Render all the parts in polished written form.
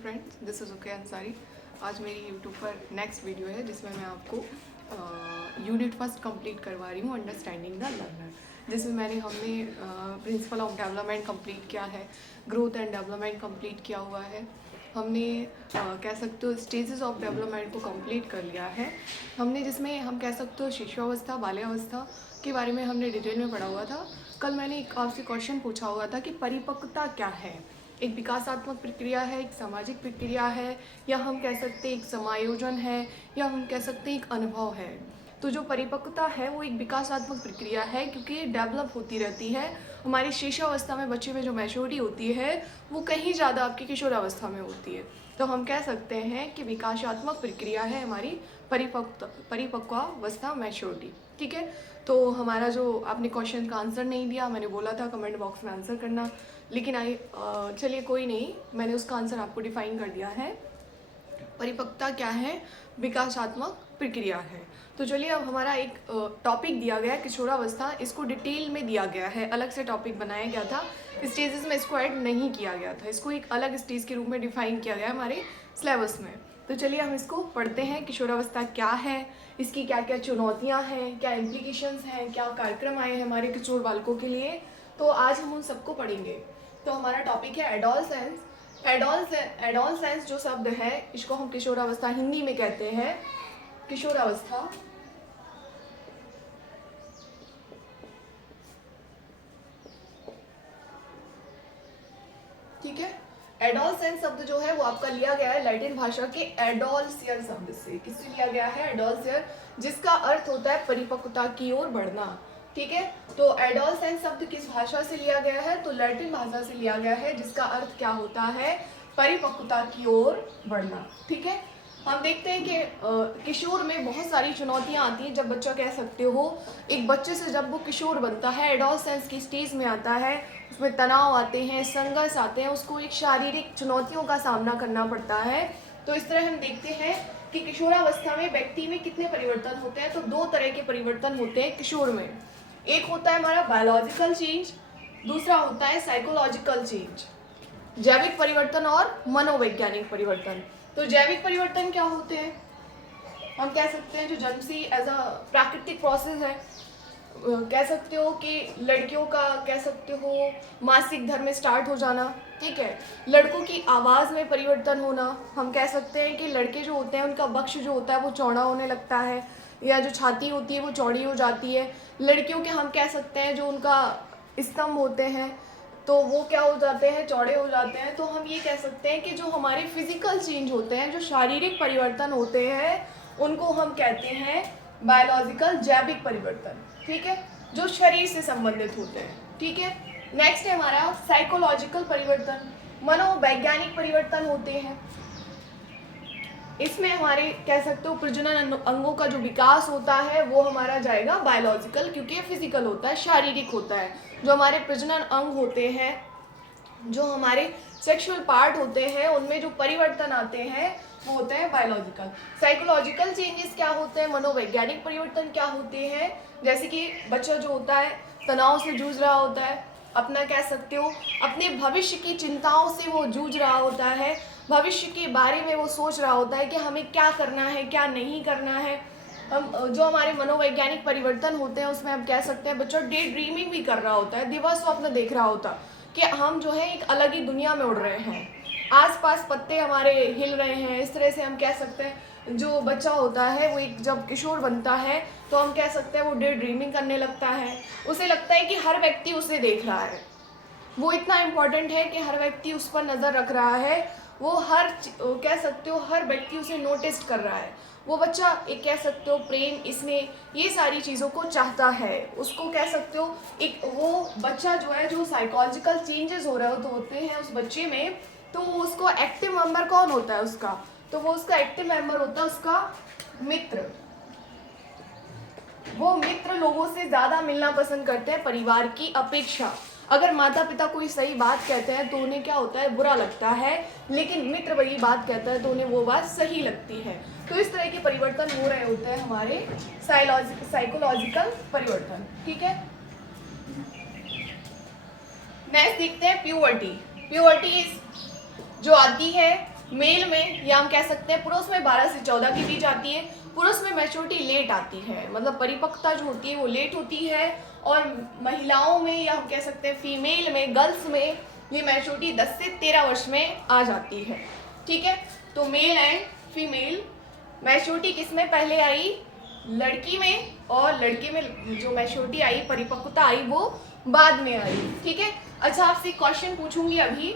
Friends, this is okay Ansari. आज मेरी YouTube पर नेक्स्ट वीडियो है जिसमें मैं आपको यूनिट फर्स्ट कंप्लीट करवा रही हूँ, अंडरस्टैंडिंग द लर्नर, जिसमें हमने प्रिंसिपल ऑफ डेवलपमेंट कंप्लीट किया है, ग्रोथ एंड डेवलपमेंट कंप्लीट किया हुआ है, हमने कह सकते हो स्टेजेस ऑफ डेवलपमेंट को कंप्लीट कर लिया है हमने, जिसमें हम कह सकते हो शिशुअवस्था, बाल्यावस्था के बारे में हमने डिटेल में पढ़ा हुआ था। कल मैंने एक आपसे क्वेश्चन पूछा हुआ था कि परिपक्वता क्या है, एक विकासात्मक प्रक्रिया है, एक सामाजिक प्रक्रिया है, या हम कह सकते हैं एक समायोजन है, या हम कह सकते हैं एक अनुभव है। तो जो परिपक्वता है वो एक विकासात्मक प्रक्रिया है, क्योंकि ये डेवलप होती रहती है। हमारी शिशुअवस्था में बच्चे में जो मैच्योरिटी होती है वो कहीं ज़्यादा आपकी किशोरावस्था में होती है। तो हम कह सकते हैं कि विकासात्मक प्रक्रिया है हमारी परिपक्वावस्था, मैच्योरिटी। ठीक है, तो हमारा जो आपने क्वेश्चन का आंसर नहीं दिया, मैंने बोला था कमेंट बॉक्स में आंसर करना, लेकिन चलिए कोई नहीं, मैंने उसका आंसर आपको डिफाइन कर दिया है। परिपक्वता क्या है, विकासात्मक प्रक्रिया है। तो चलिए, अब हमारा एक टॉपिक दिया गया है किशोरावस्था, इसको डिटेल में दिया गया है, अलग से टॉपिक बनाया गया था, स्टेजेस में इसको ऐड नहीं किया गया था, इसको एक अलग स्टेज के रूप में डिफाइन किया गया है हमारे सिलेबस में। तो चलिए हम इसको पढ़ते हैं, किशोरावस्था क्या है, इसकी क्या क्या चुनौतियाँ हैं, क्या इम्प्लीकेशंस हैं, क्या कार्यक्रम आए हैं हमारे किशोर बालकों के लिए। तो आज हम उन सबको पढ़ेंगे। तो हमारा टॉपिक है एडोलसेंस। एडोलसेंस जो शब्द है, इसको हम किशोरावस्था हिंदी में कहते हैं किशोरावस्था। ठीक है, एडोलसेंस शब्द जो है वो आपका लिया गया है लैटिन भाषा के एडोलसियर शब्द से। किससे लिया गया है? एडोलसियर, जिसका अर्थ होता है परिपक्वता की ओर बढ़ना। ठीक है, तो एडोलसेंस शब्द किस भाषा से लिया गया है? तो लैटिन भाषा से लिया गया है, जिसका अर्थ क्या होता है? परिपक्वता की ओर बढ़ना। ठीक है, हम देखते हैं कि किशोर में बहुत सारी चुनौतियां आती हैं। जब बच्चा, कह सकते हो, एक बच्चे से जब वो किशोर बनता है, एडोलसेंस की स्टेज में आता है, उसमें तनाव आते हैं, संघर्ष आते हैं, उसको एक शारीरिक चुनौतियों का सामना करना पड़ता है। तो इस तरह हम देखते हैं कि किशोरावस्था में व्यक्ति में कितने परिवर्तन होते हैं। तो दो तरह के परिवर्तन होते हैं किशोर में। एक होता है हमारा बायोलॉजिकल चेंज, दूसरा होता है साइकोलॉजिकल चेंज, जैविक परिवर्तन और मनोवैज्ञानिक परिवर्तन। तो जैविक परिवर्तन क्या होते हैं? हम कह सकते हैं जो जन्म से एज अ प्राकृतिक प्रोसेस है। कह सकते हो कि लड़कियों का, कह सकते हो, मासिक धर्म स्टार्ट हो जाना। ठीक है, लड़कों की आवाज़ में परिवर्तन होना। हम कह सकते हैं कि लड़के जो होते हैं उनका वक्ष जो होता है वो चौड़ा होने लगता है, या जो छाती होती है वो चौड़ी हो जाती है। लड़कियों के हम कह सकते हैं जो उनका स्तंभ होते हैं तो वो क्या हो जाते हैं? चौड़े हो जाते हैं। तो हम ये कह सकते हैं कि जो हमारे फिजिकल चेंज होते हैं, जो शारीरिक परिवर्तन होते हैं, उनको हम कहते हैं बायोलॉजिकल, जैविक परिवर्तन। ठीक है, जो शरीर से संबंधित होते हैं। ठीक है, नेक्स्ट है हमारा साइकोलॉजिकल परिवर्तन, मनोवैज्ञानिक परिवर्तन होते हैं। इसमें हमारे, कह सकते हो, प्रजनन अंगों का जो विकास होता है वो हमारा जाएगा बायोलॉजिकल, क्योंकि ये फिजिकल होता है, शारीरिक होता है। जो हमारे प्रजनन अंग होते हैं, जो हमारे सेक्सुअल पार्ट होते हैं, उनमें जो परिवर्तन आते हैं वो होते हैं बायोलॉजिकल। साइकोलॉजिकल चेंजेस क्या होते हैं? मनोवैज्ञानिक परिवर्तन क्या होते हैं? जैसे कि बच्चा जो होता है तनाव से जूझ रहा होता है, अपना, कह सकते हो, अपने भविष्य की चिंताओं से वो जूझ रहा होता है, भविष्य के बारे में वो सोच रहा होता है कि हमें क्या करना है, क्या नहीं करना है। हम जो हमारे मनोवैज्ञानिक परिवर्तन होते हैं उसमें हम कह सकते हैं बच्चा डे ड्रीमिंग भी कर रहा होता है, दिवा स्वप्न देख रहा होता कि हम जो है एक अलग ही दुनिया में उड़ रहे हैं, आसपास पत्ते हमारे हिल रहे हैं। इस तरह से हम कह सकते हैं जो बच्चा होता है वो एक, जब किशोर बनता है तो हम कह सकते हैं वो डे ड्रीमिंग करने लगता है। उसे लगता है कि हर व्यक्ति उसे देख रहा है, वो इतना इम्पोर्टेंट है कि हर व्यक्ति उस पर नज़र रख रहा है, वो कह सकते हो हर व्यक्ति उसे नोटिस कर रहा है। वो बच्चा, एक, कह सकते हो, प्रेम, इसने, ये सारी चीज़ों को चाहता है। उसको, कह सकते हो, एक वो बच्चा जो है, जो साइकोलॉजिकल चेंजेस हो रहे होते हैं उस बच्चे में, तो उसको एक्टिव मेंबर कौन होता है उसका? तो वो उसका एक्टिव मेंबर होता है उसका मित्र। वो मित्र लोगों से ज़्यादा मिलना पसंद करते हैं परिवार की अपेक्षा। अगर माता पिता कोई सही बात कहते हैं तो उन्हें क्या होता है? बुरा लगता है, लेकिन मित्र वही बात कहता है तो उन्हें वो बात सही लगती है। तो इस तरह के परिवर्तन हो रहे होते हैं हमारे साइकोलॉजिकल परिवर्तन। ठीक है, नेक्स्ट देखते हैं प्यूबर्टी। प्यूबर्टी जो आती है मेल में या हम कह सकते हैं पुरुष में 12 से 14 के बीच आती है। पुरुष में मैच्योरिटी लेट आती है, मतलब परिपक्वता जो होती है वो लेट होती है। और महिलाओं में या हम कह सकते हैं फीमेल में, गर्ल्स में ये मैच्योरिटी 10 से 13 वर्ष में आ जाती है। ठीक है, तो मेल एंड फीमेल मैच्योरिटी किस में पहले आई? लड़की में, और लड़के में जो मैच्योरिटी आई, परिपक्वता आई, वो बाद में आई। ठीक है, अच्छा आपसे क्वेश्चन पूछूंगी अभी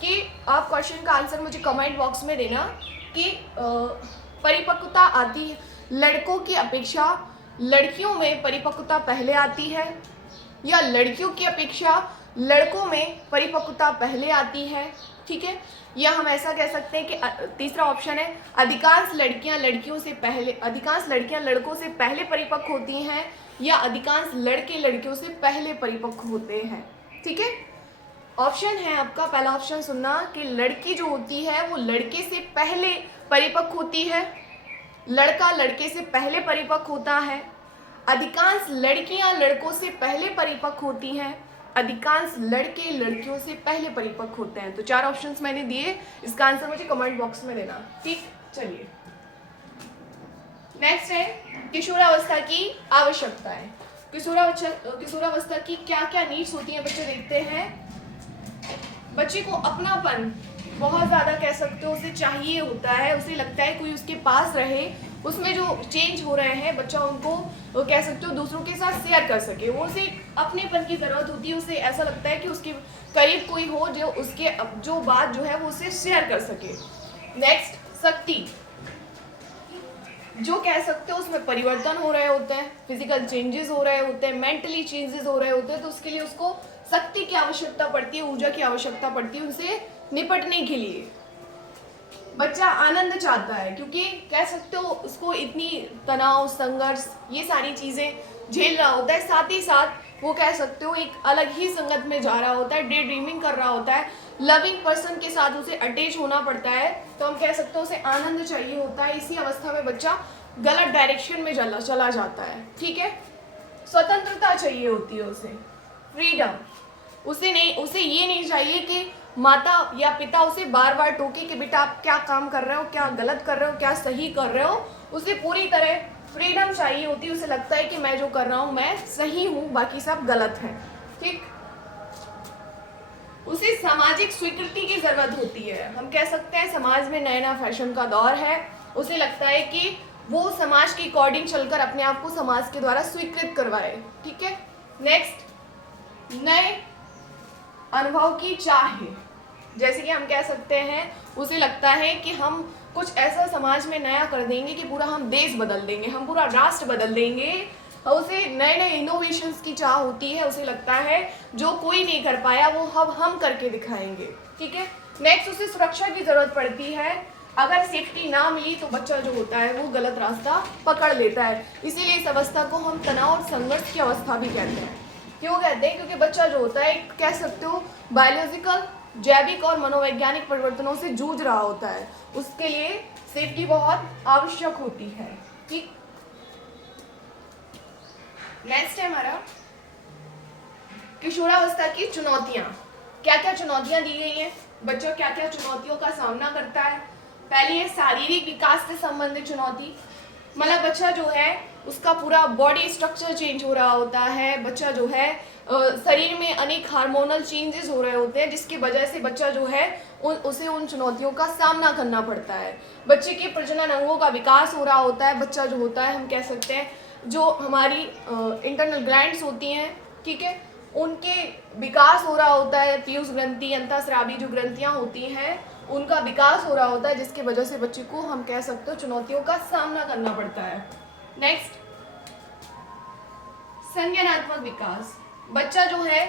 कि आप क्वेश्चन का आंसर मुझे कमेंट बॉक्स में देना कि परिपक्वता आती है लड़कों की अपेक्षा, लड़कियों में परिपक्वता पहले आती है, या लड़कियों की अपेक्षा लड़कों में परिपक्वता पहले आती है। ठीक है, या हम ऐसा कह सकते हैं कि तीसरा ऑप्शन है अधिकांश लड़कियां लड़कियों से पहले, अधिकांश लड़कियां लड़कों से पहले परिपक्व होती हैं, या अधिकांश लड़के लड़कियों से पहले परिपक्व होते हैं। ठीक है, ऑप्शन है आपका पहला ऑप्शन सुनना कि लड़की जो होती है वो लड़के से पहले परिपक्व होती है, लड़का लड़के से पहले परिपक्व होता है, अधिकांश लड़कियां लड़कों से पहले परिपक्व होती हैं, अधिकांश लड़के लड़कियों से पहले परिपक्व होते हैं। तो 4 ऑप्शंस मैंने दिए, इसका आंसर मुझे कमेंट बॉक्स में देना। ठीक, चलिए नेक्स्ट है किशोरावस्था की आवश्यकताएं। किशोरावस्था की क्या क्या नीड्स होती हैं बच्चे देखते हैं। बच्चे को अपनापन बहुत ज़्यादा कह सकते हो उसे चाहिए होता है, उसे लगता है कोई उसके पास रहे, उसमें जो चेंज हो रहे हैं बच्चा उनको कह सकते हो दूसरों के साथ शेयर कर सके। वो उसे अपनेपन की ज़रूरत होती है, उसे ऐसा लगता है कि उसके करीब कोई हो जो उसके जो बात जो है वो उसे शेयर कर सके। नेक्स्ट, शक्ति, जो कह सकते हो उसमें परिवर्तन हो रहे होते हैं, फिजिकल चेंजेस हो रहे होते हैं, मेंटली चेंजेस हो रहे होते हैं, तो उसके लिए उसको शक्ति की आवश्यकता पड़ती है, ऊर्जा की आवश्यकता पड़ती है उनसे निपटने के लिए। बच्चा आनंद चाहता है क्योंकि कह सकते हो उसको इतनी तनाव, संघर्ष, ये सारी चीज़ें झेल रहा होता है, साथ ही साथ वो कह सकते हो एक अलग ही संगत में जा रहा होता है, डे ड्रीमिंग कर रहा होता है, लविंग पर्सन के साथ उसे अटैच होना पड़ता है, तो हम कह सकते हो उसे आनंद चाहिए होता है। इसी अवस्था में बच्चा गलत डायरेक्शन में चला जाता है। ठीक है, स्वतंत्रता चाहिए होती है उसे, फ्रीडम, उसे ये नहीं चाहिए कि माता या पिता उसे बार बार टोके कि बेटा आप क्या काम कर रहे हो, क्या गलत कर रहे हो, क्या सही कर रहे हो। उसे पूरी तरह फ्रीडम चाहिए होती है, उसे लगता है कि मैं जो कर रहा हूँ मैं सही हूँ, बाकी सब गलत है। ठीक, उसे सामाजिक स्वीकृति की जरूरत होती है। हम कह सकते हैं समाज में नया नया फैशन का दौर है, उसे लगता है कि वो समाज के अकॉर्डिंग चलकर अपने आप को समाज के द्वारा स्वीकृत करवाए। ठीक है, नेक्स्ट, नए अनुभव की चाह है। जैसे कि हम कह सकते हैं उसे लगता है कि हम कुछ ऐसा समाज में नया कर देंगे कि पूरा हम देश बदल देंगे, हम पूरा राष्ट्र बदल देंगे। उसे नए नए इनोवेशंस की चाह होती है, उसे लगता है जो कोई नहीं कर पाया वो हम करके दिखाएंगे। ठीक है, नेक्स्ट, उसे सुरक्षा की जरूरत पड़ती है। अगर सेफ्टी ना मिली तो बच्चा जो होता है वो गलत रास्ता पकड़ लेता है, इसीलिए इस अवस्था को हम तनाव और संघर्ष की अवस्था भी कहते हैं। क्यों कहते हैं? क्योंकि बच्चा जो होता है कह सकते हो बायोलॉजिकल, जैविक और मनोवैज्ञानिक परिवर्तनों से जूझ रहा होता है, उसके लिए सेफ्टी बहुत आवश्यक होती है। ठीक, नेक्स्ट है हमारा किशोरावस्था की चुनौतियां। क्या क्या चुनौतियां दी गई हैं, बच्चा क्या क्या चुनौतियों का सामना करता है। पहली है शारीरिक विकास से संबंधित चुनौती, मतलब बच्चा जो है उसका पूरा बॉडी स्ट्रक्चर चेंज हो रहा होता है, बच्चा जो है शरीर में अनेक हार्मोनल चेंजेस हो रहे होते हैं, जिसकी वजह से बच्चा जो है उसे उन चुनौतियों का सामना करना पड़ता है। बच्चे के प्रजनन अंगों का विकास हो रहा होता है, बच्चा जो होता है हम कह सकते हैं जो हमारी इंटरनल ग्लैंड्स होती हैं, ठीक है, उनके विकास हो रहा होता है, पीयूष ग्रंथि, अंतःस्रावी जो ग्रंथियां होती हैं उनका विकास हो रहा होता है, जिसकी वजह से बच्चे को हम कह सकते हो चुनौतियों का सामना करना पड़ता है। नेक्स्ट, संज्ञानात्मक विकास। बच्चा जो है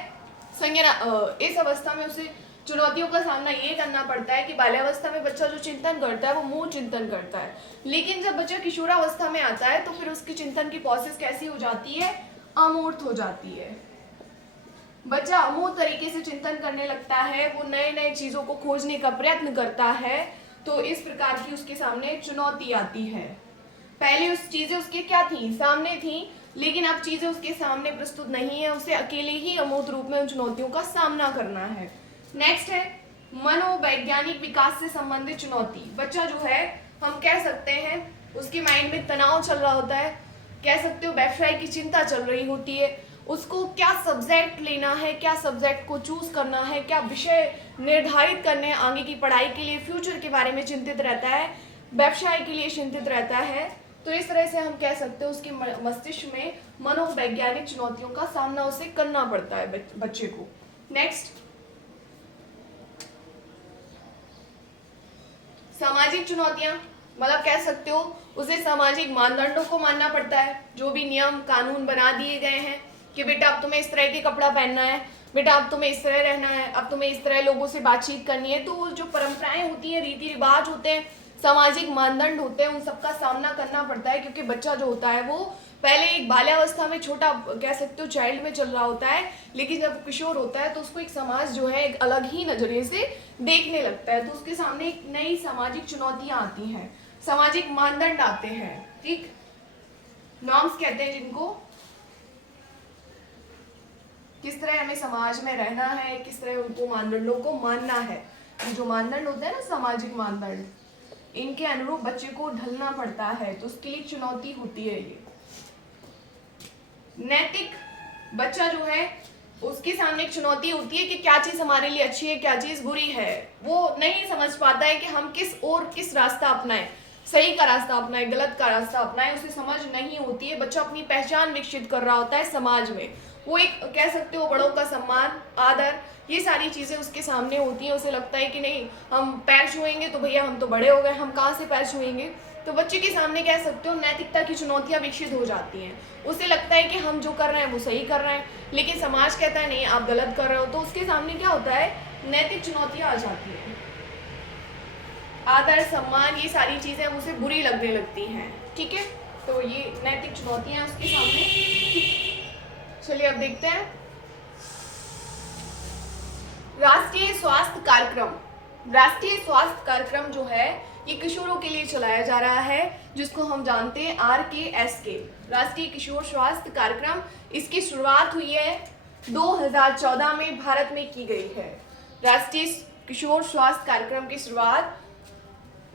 इस अवस्था में उसे चुनौतियों का सामना ये करना पड़ता है कि बाल्यावस्था में बच्चा जो चिंतन करता है वो मूल चिंतन करता है, लेकिन जब बच्चा किशोरावस्था में आता है तो फिर उसकी चिंतन की प्रोसेस कैसी हो जाती है, अमूर्त हो जाती है। बच्चा अमूर्त तरीके से चिंतन करने लगता है, वो नए नए चीजों को खोजने का प्रयत्न करता है, तो इस प्रकार की उसके सामने चुनौती आती है। पहले उस चीजें उसके क्या थी, सामने थी, लेकिन अब चीजें उसके सामने प्रस्तुत नहीं है, उसे अकेले ही अमूर्त रूप में उन चुनौतियों का सामना करना है। नेक्स्ट है मनोवैज्ञानिक विकास से संबंधित चुनौती। बच्चा जो है, हम कह सकते हैं उसके माइंड में तनाव चल रहा होता है, कह सकते हो व्यवसाय की चिंता चल रही होती है, उसको क्या सब्जेक्ट लेना है, क्या सब्जेक्ट को चूज करना है, क्या विषय निर्धारित करने हैं आगे की पढ़ाई के लिए, फ्यूचर के बारे में चिंतित रहता है, व्यवसाय के लिए चिंतित रहता है। तो इस तरह से हम कह सकते हैं उसके मस्तिष्क में मनोवैज्ञानिक चुनौतियों का सामना उसे करना पड़ता है बच्चे को। नेक्स्ट, सामाजिक चुनौतियां, मतलब कह सकते हो उसे सामाजिक मानदंडों को मानना पड़ता है, जो भी नियम कानून बना दिए गए हैं कि बेटा अब तुम्हें इस तरह के कपड़ा पहनना है, बेटा अब तुम्हें इस तरह रहना है, अब तुम्हें इस तरह लोगों से बातचीत करनी है। तो जो परंपराएं होती हैं, रीति रिवाज होते हैं, सामाजिक मानदंड होते हैं, उन सबका सामना करना पड़ता है, क्योंकि बच्चा जो होता है वो पहले एक बाल्यावस्था में छोटा कह सकते हो चाइल्ड में चल रहा होता है, लेकिन जब किशोर होता है तो उसको एक समाज जो है एक अलग ही नजरिए से देखने लगता है, तो उसके सामने एक नई सामाजिक चुनौतियां आती हैं, सामाजिक मानदंड आते हैं, ठीक, नॉर्म्स कहते हैं जिनको, किस तरह हमें समाज में रहना है, किस तरह उनको मानदंडों को मानना है। जो मानदंड होते हैं ना, सामाजिक मानदंड, इनके अनुरूप बच्चे को ढलना पड़ता है, तो उसके लिए चुनौती होती है ये। नैतिक, बच्चा जो है उसके सामने एक चुनौती होती है कि क्या चीज हमारे लिए अच्छी है, क्या चीज बुरी है। वो नहीं समझ पाता है कि हम किस रास्ता अपनाएं, सही का रास्ता अपनाएं, गलत का रास्ता अपनाएं, उसे समझ नहीं होती है। बच्चा अपनी पहचान विकसित कर रहा होता है समाज में, वो एक कह सकते हो बड़ों का सम्मान, आदर, ये सारी चीजें उसके सामने होती हैं। उसे लगता है कि नहीं, हम पैर छुएंगे तो भैया हम तो बड़े हो गए, हम कहाँ से पैर छुएंगे। तो बच्चे के सामने कह सकते हो नैतिकता की चुनौतियां विकसित हो जाती हैं। उसे लगता है कि हम जो कर रहे हैं वो सही कर रहे हैं, लेकिन समाज कहता है नहीं आप गलत कर रहे हो। तो उसके सामने क्या होता है, नैतिक चुनौतियां आ जाती हैं, आदर, सम्मान, ये सारी चीजें उसे बुरी लगने लगती हैं, ठीक है। तो ये नैतिक चुनौतियां उसके सामने। चलिए अब देखते हैं राष्ट्रीय स्वास्थ्य कार्यक्रम। राष्ट्रीय स्वास्थ्य कार्यक्रम जो है ये किशोरों के लिए चलाया जा रहा है, जिसको हम जानते हैं RKSK, राष्ट्रीय किशोर स्वास्थ्य कार्यक्रम। इसकी शुरुआत हुई है 2014 में भारत में की गई है। राष्ट्रीय किशोर स्वास्थ्य कार्यक्रम की शुरुआत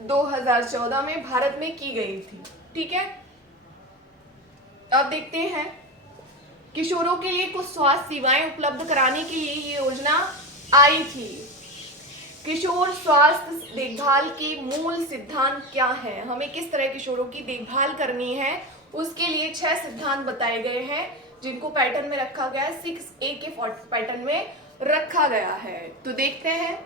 2014 में भारत में की गई थी, ठीक है। अब देखते हैं किशोरों के लिए कुछ स्वास्थ्य सेवाएं उपलब्ध कराने के लिए ये योजना आई थी। किशोर स्वास्थ्य देखभाल के मूल सिद्धांत क्या है, हमें किस तरह किशोरों की देखभाल करनी है, उसके लिए 6 सिद्धांत बताए गए हैं, जिनको पैटर्न में रखा गया है, 6A के पैटर्न में रखा गया है। तो देखते हैं,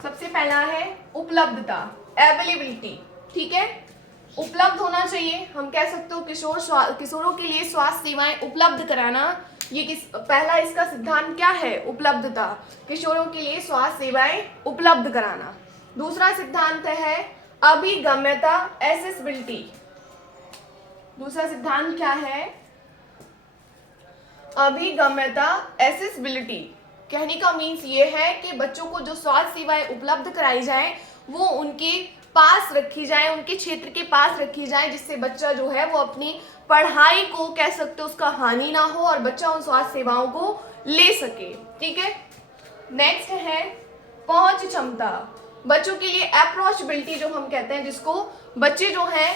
सबसे पहला है उपलब्धता, अवेलेबिलिटी, ठीक है, उपलब्ध होना चाहिए। हम कह सकते हो किशोरों के लिए स्वास्थ्य सेवाएं उपलब्ध कराना, ये पहला इसका सिद्धांत क्या है, उपलब्धता, किशोरों के लिए स्वास्थ्य सेवाएं उपलब्ध कराना। दूसरा सिद्धांत है अभिगम्यता, एक्सेसिबिलिटी। दूसरा सिद्धांत क्या है, अभिगम्यता, एक्सेसिबिलिटी। कहने का मीन्स ये है कि बच्चों को जो स्वास्थ्य सेवाएं उपलब्ध कराई जाए वो उनके पास रखी जाए, उनके क्षेत्र के पास रखी जाए, जिससे बच्चा जो है वो अपनी पढ़ाई को कह सकते हो उसका हानि ना हो और बच्चा उन स्वास्थ्य सेवाओं को ले सके, ठीक है। नेक्स्ट है पहुंच क्षमता, बच्चों के लिए अप्रोचेबिलिटी जो हम कहते हैं, जिसको बच्चे जो है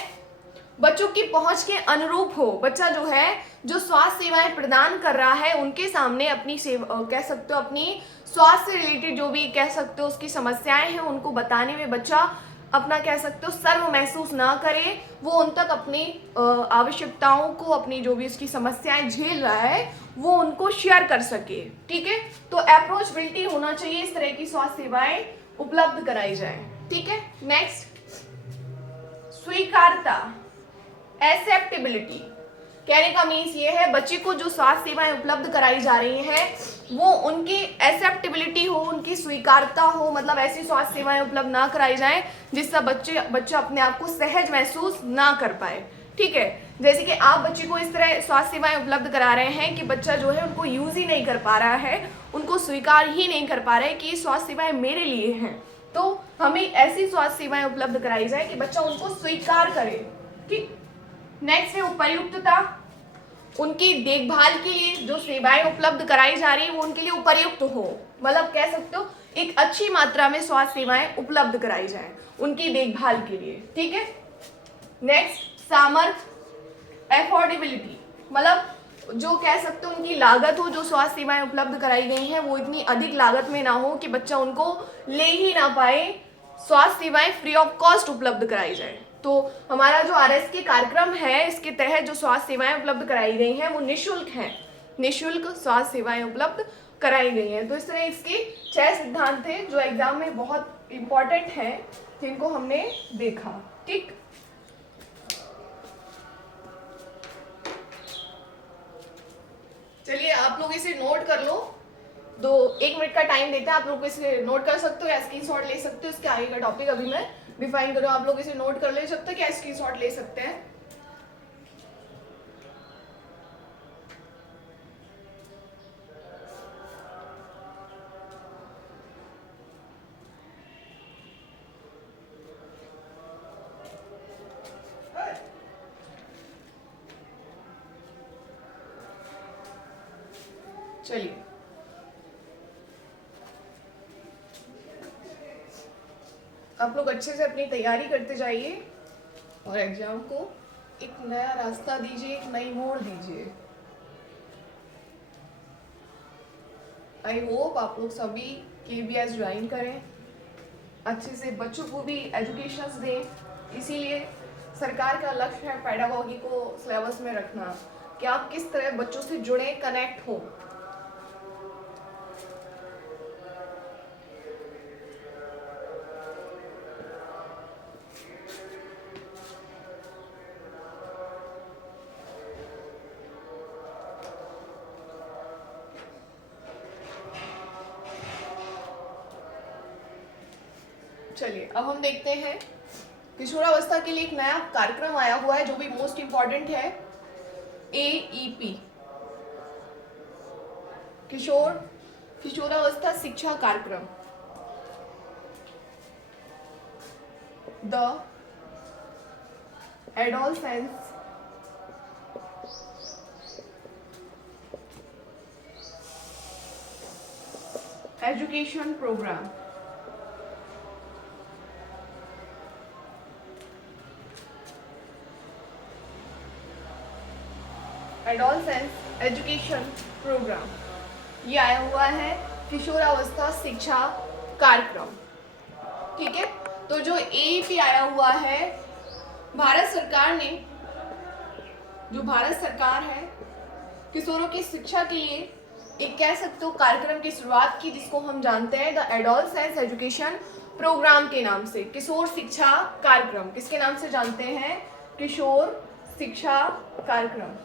बच्चों की पहुंच के अनुरूप हो, बच्चा जो है जो स्वास्थ्य सेवाएं प्रदान कर रहा है उनके सामने अपनी सेवा कह सकते हो अपनी स्वास्थ्य से रिलेटेड जो भी कह सकते हो उसकी समस्याएं हैं उनको बताने में बच्चा अपना कह सकते हो सर्व महसूस ना करे, वो उन तक अपनी आवश्यकताओं को, अपनी जो भी उसकी समस्याएं झेल रहा है वो उनको शेयर कर सके, ठीक है। तो अप्रोचेबिलिटी होना चाहिए, इस तरह की स्वास्थ्य सेवाएं उपलब्ध कराई जाए, ठीक है। नेक्स्ट स्वीकारता, एक्सेप्टेबिलिटी। कहने का मीन्स ये है बच्चे को जो स्वास्थ्य सेवाएं उपलब्ध कराई जा रही हैं वो उनकी एक्सेप्टेबिलिटी हो, उनकी स्वीकारता हो, मतलब ऐसी स्वास्थ्य सेवाएं उपलब्ध ना कराई जाएं जिससे बच्चा अपने आप को सहज महसूस ना कर पाए, ठीक है। जैसे कि आप बच्चे को इस तरह स्वास्थ्य सेवाएं उपलब्ध करा रहे हैं कि बच्चा जो है उनको यूज ही नहीं कर पा रहा है, उनको स्वीकार ही नहीं कर पा रहा है कि ये स्वास्थ्य सेवाएं मेरे लिए हैं। तो हमें ऐसी स्वास्थ्य सेवाएं उपलब्ध कराई जाए कि बच्चा उनको स्वीकार करे, ठीक। नेक्स्ट है उपयुक्तता, उनकी देखभाल के लिए जो सेवाएं उपलब्ध कराई जा रही है वो उनके लिए उपयुक्त हो, मतलब कह सकते हो एक अच्छी मात्रा में स्वास्थ्य सेवाएं उपलब्ध कराई जाएं उनकी देखभाल के लिए, ठीक है। नेक्स्ट, सामर्थ्य, एफोर्डेबिलिटी, मतलब जो कह सकते हो उनकी लागत हो, जो स्वास्थ्य सेवाएं उपलब्ध कराई गई हैं वो इतनी अधिक लागत में ना हो कि बच्चा उनको ले ही ना पाए, स्वास्थ्य सेवाएं फ्री ऑफ कॉस्ट उपलब्ध कराई जाए। तो हमारा जो आरएस के कार्यक्रम है इसके तहत जो स्वास्थ्य सेवाएं उपलब्ध कराई गई हैं वो निःशुल्क हैं, निःशुल्क स्वास्थ्य सेवाएं उपलब्ध कराई गई हैं। तो इस तरह इसके 6 सिद्धांत थे जो एग्जाम में बहुत इंपॉर्टेंट हैं, जिनको हमने देखा, ठीक। चलिए आप लोग इसे नोट कर लो, 1 मिनट का टाइम देते हैं, आप लोग इसे नोट कर सकते हो या स्क्रीनशॉट ले सकते हो। इसके आगे का टॉपिक अभी मैं डिफाइन करूँ, आप लोग इसे नोट कर ले सकते हो क्या स्क्रीनशॉट ले सकते हैं। चलिए आप लोग अच्छे से अपनी तैयारी करते जाइए और एग्जाम को एक नया रास्ता दीजिए, एक नई मोड़ दीजिए। आई होप आप लोग सभी KVS ज्वाइन करें, अच्छे से बच्चों को भी एजुकेशन दें। इसीलिए सरकार का लक्ष्य है पेडागॉजी को सिलेबस में रखना, कि आप किस तरह बच्चों से जुड़े, कनेक्ट हो। चलिए अब हम देखते हैं किशोरावस्था के लिए एक नया कार्यक्रम आया हुआ है जो भी मोस्ट इंपॉर्टेंट है, AEP, किशोरावस्था शिक्षा कार्यक्रम। The adolescence education programme. Adolescence education programme, ये आया हुआ है किशोरावस्था शिक्षा कार्यक्रम, ठीक है। तो जो AEP आया हुआ है, भारत सरकार ने, जो भारत सरकार है किशोरों की शिक्षा के लिए एक कह सकते हो कार्यक्रम की शुरुआत की, जिसको हम जानते हैं द एडोलसेंस एजुकेशन प्रोग्राम के नाम से। किशोर शिक्षा कार्यक्रम किसके नाम से जानते हैं? किशोर शिक्षा कार्यक्रम।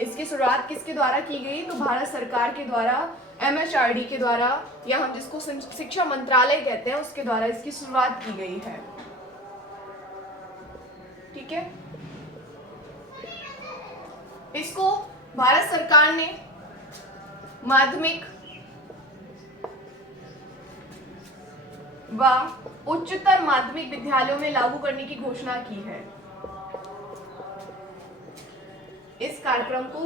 इसकी शुरुआत किसके द्वारा की गई? तो भारत सरकार के द्वारा, MHRD के द्वारा, या हम जिसको शिक्षा मंत्रालय कहते हैं उसके द्वारा इसकी शुरुआत की गई है, ठीक है। इसको भारत सरकार ने माध्यमिक व उच्चतर माध्यमिक विद्यालयों में लागू करने की घोषणा की है। इस कार्यक्रम को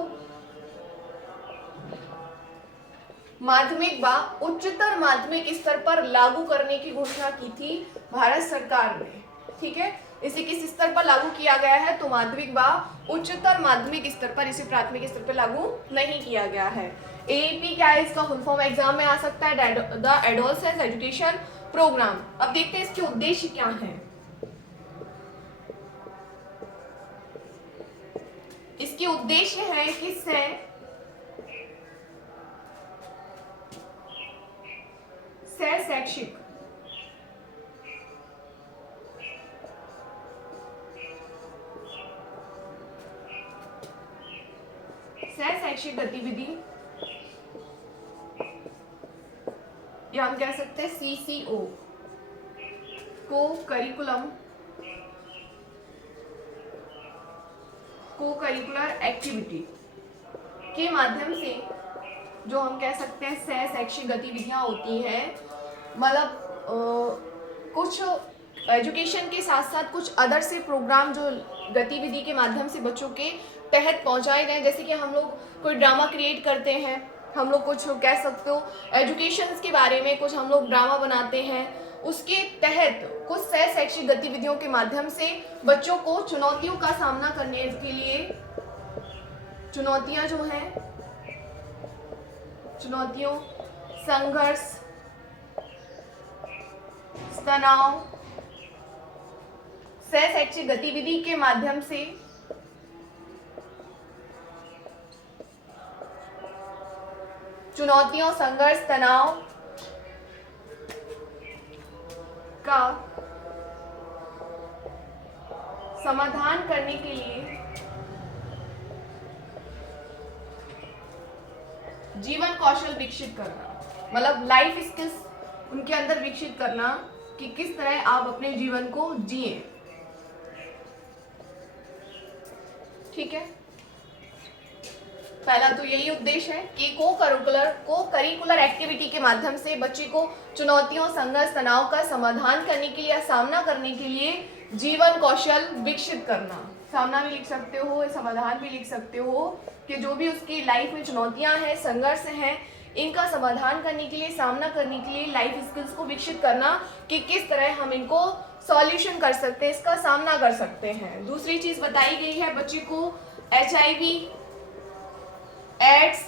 माध्यमिक व उच्चतर माध्यमिक स्तर पर लागू करने की घोषणा की थी भारत सरकार ने, ठीक है। इसे किस स्तर पर लागू किया गया है? तो माध्यमिक व उच्चतर माध्यमिक स्तर पर, इसे प्राथमिक स्तर पर लागू नहीं किया गया है। AEP क्या है? इसका फुल फॉर्म एग्जाम में आ सकता है, द एडोलसेंस एजुकेशन प्रोग्राम। अब देखते हैं इसके उद्देश्य क्या हैं। इसके उद्देश्य है कि शैक्षिक गतिविधि, या हम कह सकते हैं CCO को करिकुलर एक्टिविटी के माध्यम से, जो हम कह सकते हैं शैक्षिक गतिविधियां होती हैं, मतलब कुछ एजुकेशन के साथ साथ कुछ अदर से प्रोग्राम जो गतिविधि के माध्यम से बच्चों के तहत पहुंचाए गए। जैसे कि हम लोग कोई ड्रामा क्रिएट करते हैं, हम लोग कुछ कह सकते हो एजुकेशन के बारे में कुछ हम लोग ड्रामा बनाते हैं, उसके तहत कुछ सह शैक्षिक गतिविधियों के माध्यम से बच्चों को चुनौतियों का सामना करने के लिए, चुनौतियां जो हैं, चुनौतियों, संघर्ष, तनाव, सह शैक्षिक गतिविधि के माध्यम से चुनौतियों, संघर्ष, तनाव का समाधान करने के लिए जीवन कौशल विकसित करना, मतलब लाइफ स्किल्स उनके अंदर विकसित करना कि किस तरह आप अपने जीवन को जिए। ठीक है, पहला तो यही उद्देश्य है कि को करिकुलर एक्टिविटी के माध्यम से बच्चे को चुनौतियों, संघर्ष, तनाव का समाधान करने के लिए या सामना करने के लिए जीवन कौशल विकसित करना। सामना भी लिख सकते हो, समाधान भी लिख सकते हो कि जो भी उसकी लाइफ में चुनौतियां हैं, संघर्ष हैं, इनका समाधान करने के लिए, सामना करने के लिए लाइफ स्किल्स को विकसित करना कि किस तरह हम इनको सॉल्यूशन कर सकते हैं, इसका सामना कर सकते हैं। दूसरी चीज बताई गई है बच्चे को HIV एड्स,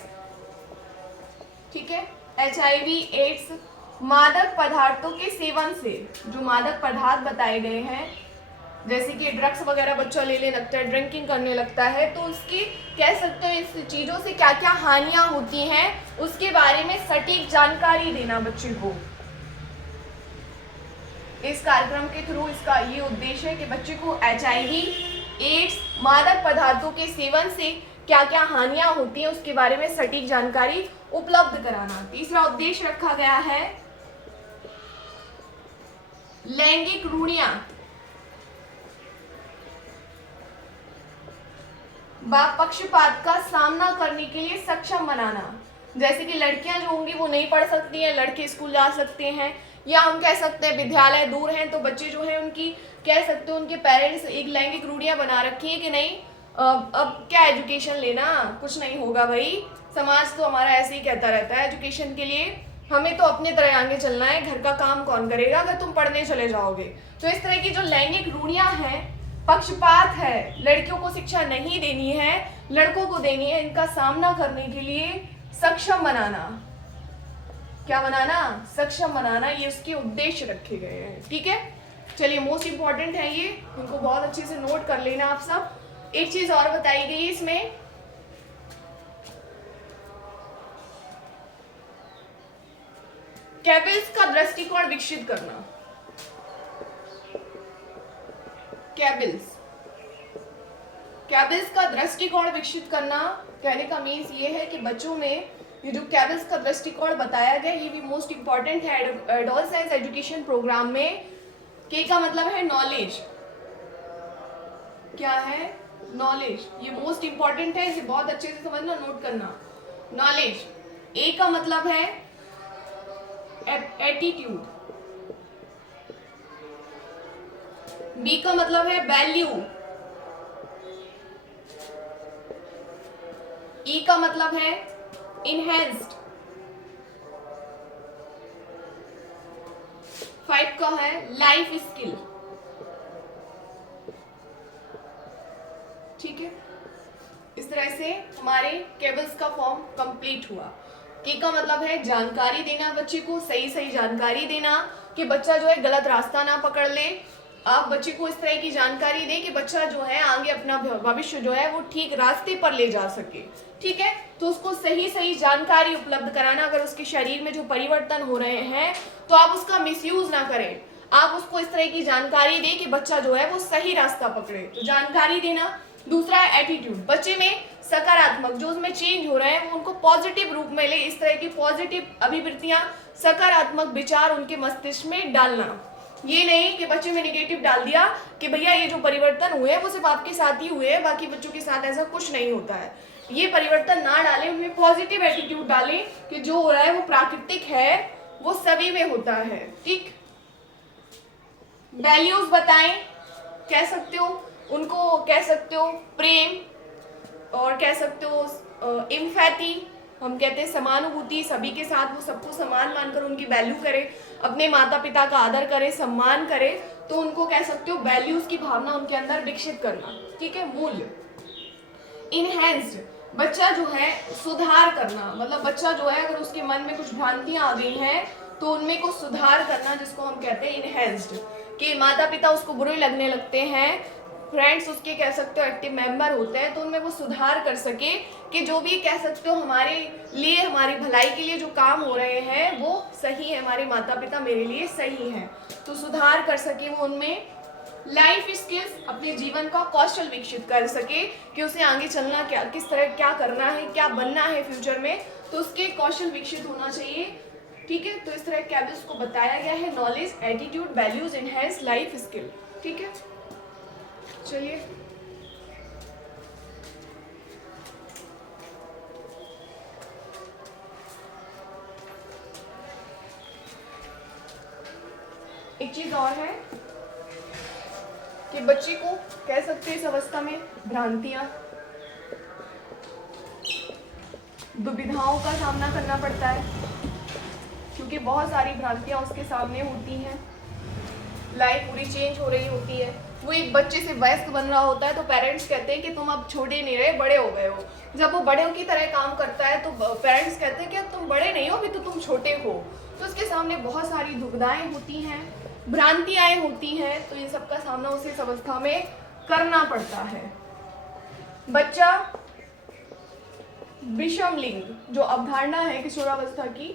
ठीक है, HIV एड्स, मादक पदार्थों के सेवन से, जो मादक पदार्थ बताए गए हैं जैसे कि ड्रग्स वगैरह बच्चा लेने लगता है, ड्रिंकिंग करने लगता है, तो उसकी कह सकते हो इस चीज़ों से क्या क्या हानियां होती हैं उसके बारे में सटीक जानकारी देना बच्चे को। इस कार्यक्रम के थ्रू इसका ये उद्देश्य है कि बच्चे को HIV एड्स, मादक पदार्थों के सेवन से क्या क्या हानियां होती हैं उसके बारे में सटीक जानकारी उपलब्ध कराना। तीसरा उद्देश्य रखा गया है लैंगिक रूढ़ियां व पक्षपात का सामना करने के लिए सक्षम बनाना। जैसे कि लड़कियां जो होंगी वो नहीं पढ़ सकती हैं, लड़के स्कूल जा सकते हैं, या हम कह सकते हैं विद्यालय दूर हैं तो बच्चे जो हैं उनकी कह सकते हो उनके पेरेंट्स एक लैंगिक रूढ़ियां बना रखी है कि नहीं अब क्या एजुकेशन लेना, कुछ नहीं होगा भाई, समाज तो हमारा ऐसे ही कहता रहता है एजुकेशन के लिए, हमें तो अपने तरह आगे चलना है, घर का काम कौन करेगा अगर तुम पढ़ने चले जाओगे। तो इस तरह की जो लैंगिक रूढ़ियां हैं, पक्षपात है, लड़कियों को शिक्षा नहीं देनी है, लड़कों को देनी है, इनका सामना करने के लिए सक्षम बनाना। क्या बनाना? सक्षम बनाना, ये उसके उद्देश्य रखे गए हैं। ठीक है, चलिए मोस्ट इंपॉर्टेंट है ये, इनको बहुत अच्छे से नोट कर लेना आप सब। एक चीज और बताई गई है इसमें, कैबिल्स का दृष्टिकोण विकसित करना। कैबिल्स का दृष्टिकोण विकसित करना कहने का मीन्स ये है कि बच्चों में ये जो कैबिल्स का दृष्टिकोण बताया गया ये भी मोस्ट इंपॉर्टेंट है एडोलसेंस एजुकेशन प्रोग्राम में। के का मतलब है नॉलेज, क्या है? नॉलेज, ये मोस्ट इंपॉर्टेंट है, इसे बहुत अच्छे से समझना, नोट करना। नॉलेज। ए का मतलब है एटीट्यूड, बी का मतलब है वैल्यू, ई का मतलब है इनहेंस्ड, 5 का है लाइफ स्किल। ठीक है, इस तरह से हमारे केबल्स का फॉर्म कंप्लीट हुआ। के का मतलब है जानकारी देना, बच्चे को सही जानकारी देना कि बच्चा जो है गलत रास्ता ना पकड़ ले। आप बच्चे को इस तरह की जानकारी दें कि बच्चा जो है आगे अपना भविष्य जो है वो ठीक रास्ते पर ले जा सके। ठीक है, तो उसको सही जानकारी उपलब्ध कराना। अगर उसके शरीर में जो परिवर्तन हो रहे हैं तो आप उसका मिसयूज ना करें, आप उसको इस तरह की जानकारी दें कि बच्चा जो है वो सही रास्ता पकड़े, तो जानकारी देना। दूसरा है एटीट्यूड, बच्चे में सकारात्मक जो उसमें चेंज हो रहे हैं वो उनको पॉजिटिव रूप में ले, इस तरह की पॉजिटिव अभिवृत्तियां, सकारात्मक विचार उनके मस्तिष्क में डालना। ये नहीं कि बच्चे में नेगेटिव डाल दिया कि भैया ये जो परिवर्तन हुए हैं वो सिर्फ आपके साथ ही हुए हैं, बाकी बच्चों के साथ ऐसा कुछ नहीं होता है। ये परिवर्तन ना डालें, उनमें पॉजिटिव एटीट्यूड डालें कि जो हो रहा है वो प्राकृतिक है, वो सभी में होता है। ठीक, वैल्यूज बताएं, कह सकते हो उनको, कह सकते हो प्रेम, और कह सकते हो एम्पैथी, हम कहते हैं समानुभूति, सभी के साथ वो सबको समान मानकर उनकी वैल्यू करे, अपने माता पिता का आदर करे, सम्मान करे, तो उनको कह सकते हो वैल्यूज की भावना उनके अंदर विकसित करना, ठीक है। मूल्य इनहेंस्ड, बच्चा जो है सुधार करना, मतलब बच्चा जो है अगर उसके मन में कुछ भ्रांतियां आ गई हैं तो उनमें को सुधार करना, जिसको हम कहते हैं इनहेंस्ड, कि माता पिता उसको बुरे लगने लगते हैं, फ्रेंड्स उसके कह सकते हो एक्टिव मेंबर होते हैं, तो उनमें वो सुधार कर सके कि जो भी कह सकते हो हमारे लिए, हमारी भलाई के लिए जो काम हो रहे हैं वो सही है, हमारे माता पिता मेरे लिए सही हैं, तो सुधार कर सके वो उनमें। लाइफ स्किल्स, अपने जीवन का कौशल विकसित कर सके कि उसे आगे चलना क्या, किस तरह क्या करना है, क्या बनना है फ्यूचर में, तो उसके कौशल विकसित होना चाहिए, ठीक है। तो इस तरह के कैबल्स को बताया गया है, knowledge, attitude, values, enhance, life skill, ठीक है। चलिए एक चीज और है कि बच्चे को कह सकते हैं इस अवस्था में भ्रांतियां, दुविधाओं का सामना करना पड़ता है, क्योंकि बहुत सारी भ्रांतियां उसके सामने होती हैं, लाइफ पूरी चेंज हो रही होती है, वो एक बच्चे से वयस्क बन रहा होता है, तो पेरेंट्स कहते हैं कि तुम अब छोटे नहीं रहे, बड़े हो गए हो। जब वो बड़े की तरह काम करता है तो पेरेंट्स कहते हैं कि अब तुम बड़े नहीं हो, अभी तो तुम छोटे हो, तो उसके सामने बहुत सारी दुविधाएं होती हैं, भ्रांतियां होती हैं, तो इन सब का सामना उसे इस अवस्था में करना पड़ता है। बच्चा विषम लिंग जो अवधारणा है किशोरावस्था की,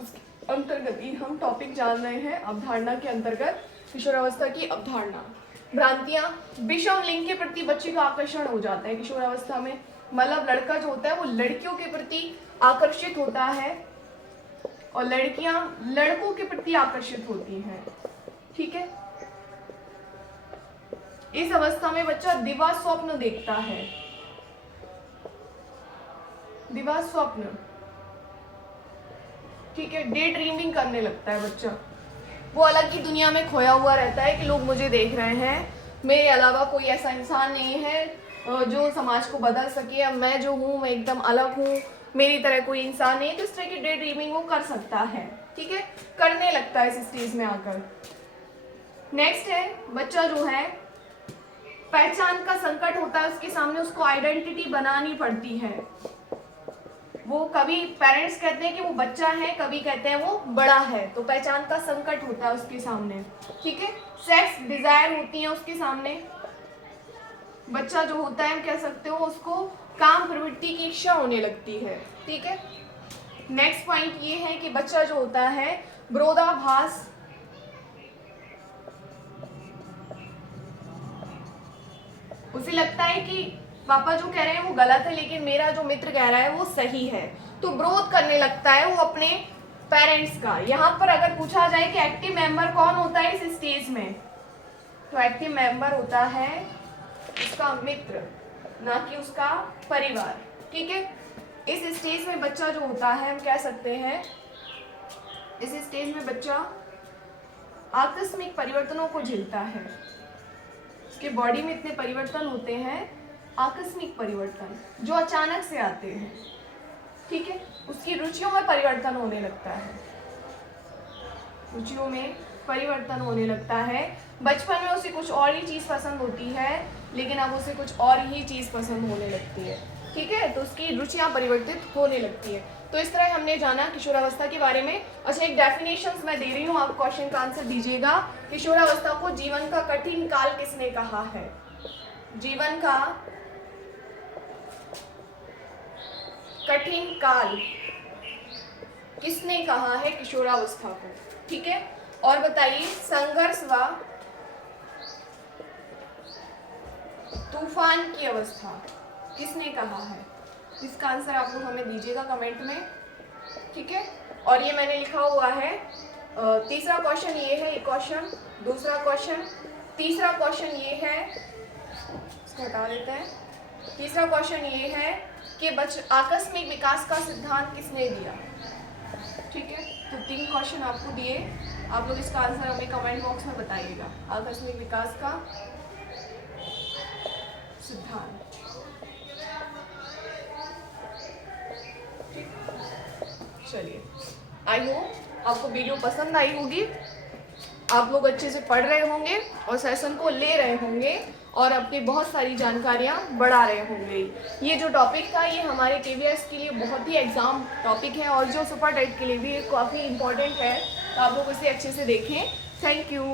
उसके अंतर्गत ही हम टॉपिक जान रहे हैं, अवधारणा के अंतर्गत किशोरावस्था की अवधारणा। भ्रांतियां, विषम लिंग के प्रति बच्चे का आकर्षण हो जाता है किशोरावस्था में, मतलब लड़का जो होता है वो लड़कियों के प्रति आकर्षित होता है और लड़कियां लड़कों के प्रति आकर्षित होती हैं, ठीक है। इस अवस्था में बच्चा दिवा स्वप्न देखता है, दिवा स्वप्न, ठीक है, डे ड्रीमिंग करने लगता है बच्चा, वो अलग ही दुनिया में खोया हुआ रहता है कि लोग मुझे देख रहे हैं, मेरे अलावा कोई ऐसा इंसान नहीं है जो समाज को बदल सके, अब मैं जो हूँ मैं एकदम अलग हूँ, मेरी तरह कोई इंसान नहीं, तो इस तरह की डे ड्रीमिंग वो कर सकता है, ठीक है, करने लगता है इस स्टेज में आकर। नेक्स्ट है बच्चा जो है पहचान का संकट होता है उसके सामने, उसको आइडेंटिटी बनानी पड़ती है, वो कभी पेरेंट्स कहते हैं कि वो बच्चा है, कभी कहते हैं वो बड़ा है, तो पहचान का संकट होता है उसके सामने, ठीक है। सेक्स डिजायर होती है उसके सामने, बच्चा जो होता है हम कह सकते हो उसको काम प्रवृत्ति की इच्छा होने लगती है, ठीक है। नेक्स्ट पॉइंट ये है कि बच्चा जो होता है विरोधाभास, उसे लगता है कि पापा जो कह रहे हैं वो गलत है लेकिन मेरा जो मित्र कह रहा है वो सही है, तो विरोध करने लगता है वो अपने पेरेंट्स का। यहाँ पर अगर पूछा जाए कि एक्टिव मेंबर कौन होता है इस स्टेज में, तो एक्टिव मेंबर होता है उसका मित्र, ना कि उसका परिवार, ठीक है। इस स्टेज में बच्चा जो होता है हम कह सकते हैं, इस स्टेज में बच्चा आकस्मिक परिवर्तनों को झेलता है, उसके बॉडी में इतने परिवर्तन होते हैं, आकस्मिक परिवर्तन जो अचानक से आते हैं, ठीक है। उसकी रुचियों में परिवर्तन होने लगता है, रुचियों में परिवर्तन होने लगता है, बचपन में उसे कुछ और ही चीज़ पसंद होती है लेकिन अब उसे कुछ और ही चीज़ पसंद होने लगती है, ठीक है, तो उसकी रुचियां परिवर्तित होने लगती है। तो इस तरह हमने जाना किशोरावस्था के बारे में। अच्छा, एक डेफिनेशंस मैं दे रही हूँ, आप क्वेश्चन का आंसर दीजिएगा। किशोरावस्था को जीवन का कठिन काल किसने कहा है? जीवन का कठिन काल किसने कहा है किशोरावस्था को, ठीक है। और बताइए संघर्ष व तूफान की अवस्था किसने कहा है? इसका आंसर आप लोग हमें दीजिएगा कमेंट में, ठीक है। और ये मैंने लिखा हुआ है, तीसरा क्वेश्चन ये है, एक क्वेश्चन, दूसरा क्वेश्चन, तीसरा क्वेश्चन ये है, इसको हटा देते हैं। तीसरा क्वेश्चन ये है कि आकस्मिक विकास का सिद्धांत किसने दिया, ठीक है। तो 3 क्वेश्चन आपको दिए, आप लोग इसका आंसर हमें कमेंट बॉक्स में बताइएगा। आकस्मिक विकास का सिद्धांत, आई होप आपको वीडियो पसंद आई होगी, आप लोग अच्छे से पढ़ रहे होंगे और सेशन को ले रहे होंगे और अपनी बहुत सारी जानकारियाँ बढ़ा रहे होंगे। ये जो टॉपिक था ये हमारे KVS के लिए बहुत ही एग्ज़ाम टॉपिक है और जो सुपर टेट के लिए भी काफ़ी इम्पोर्टेंट है, तो आप लोग इसे अच्छे से देखें। Thank you.